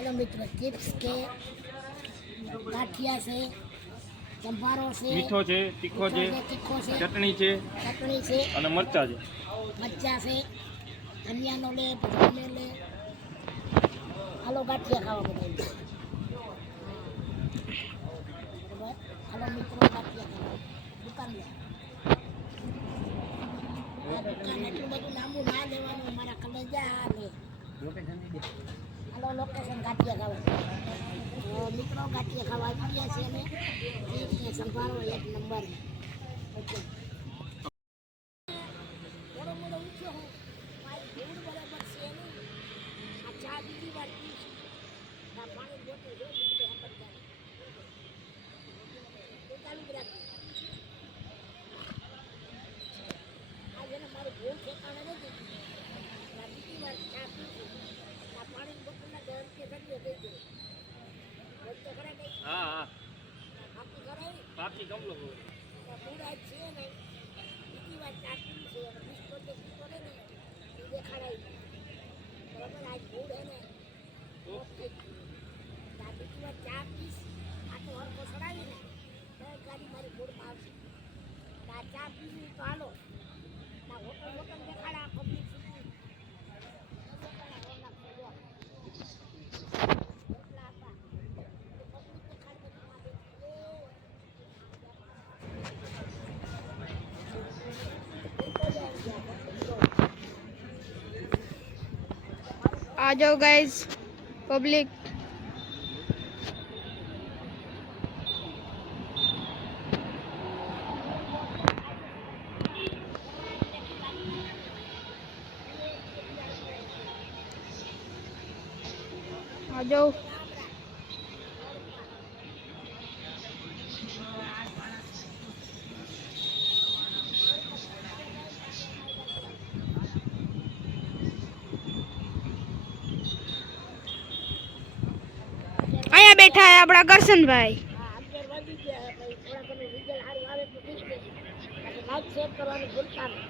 Hello मित्रों, chips के गाठिया से चंपारो से मीठो छे, तीखो छे, चटनी छे અને મરચા છે. मरचा से धनिया नो ले, पुदीने ले. हेलो गाठिया खावा बताइए. हेलो मित्रों, गाठिया खावा दुकान में. दुकान એટલું બધું લાંબુ ના લેવાનું, મારા કલેજા લે. हेलो लोकेशन गाठिया खावा. मित्रों गाठिया खावा આવી ગયા છે અને ચીપ્સ સંભાળો એક નંબર. ઓકે મોડો મોડો ઉઠ્યો હું મારી ભૂલ બરાબર છે નહીં. આ ચા બીજી વાર પીશ. આ પાણી બોટલ જો બીજું હમત કરે તો ચાલુ જ રાખી. આ જેને મારી ભૂલ ઠેકાણે નથી. આ બીજી વાર ચા પીશું. આ પાણી બોટલના ઘર કે સગીઓ થઈ ગયો. તો ખરા કઈ હા હા આપી કરાવી પાકી ગમલો પૂરા છે ને બીજી વાર ચા પીવું છે. બિસ્કોટ ને બિસ્કોટ ને એ દેખાડાવી બરાબર. આજ ભૂલ હે ને આ બીજી વાર ચા પીશ. આ તો હરકો ચડાવીને ગાડી મારી ભૂલમાં આવશે. આ ચા પીવું તો હાલો ના હોટલ હોટલ દેખાડા પબ્લિક आ जाओ गाइस पब्लिक. आ जाओ. અહીંયા બેઠા હે આપણા કરશનભાઈ. અંદર વધી ગયા. થોડા ઘણું રિઝલ્ટ સારું આવે તો ઠીક છે. લાઈક શેર કરવાનું ભૂલતા નહીં.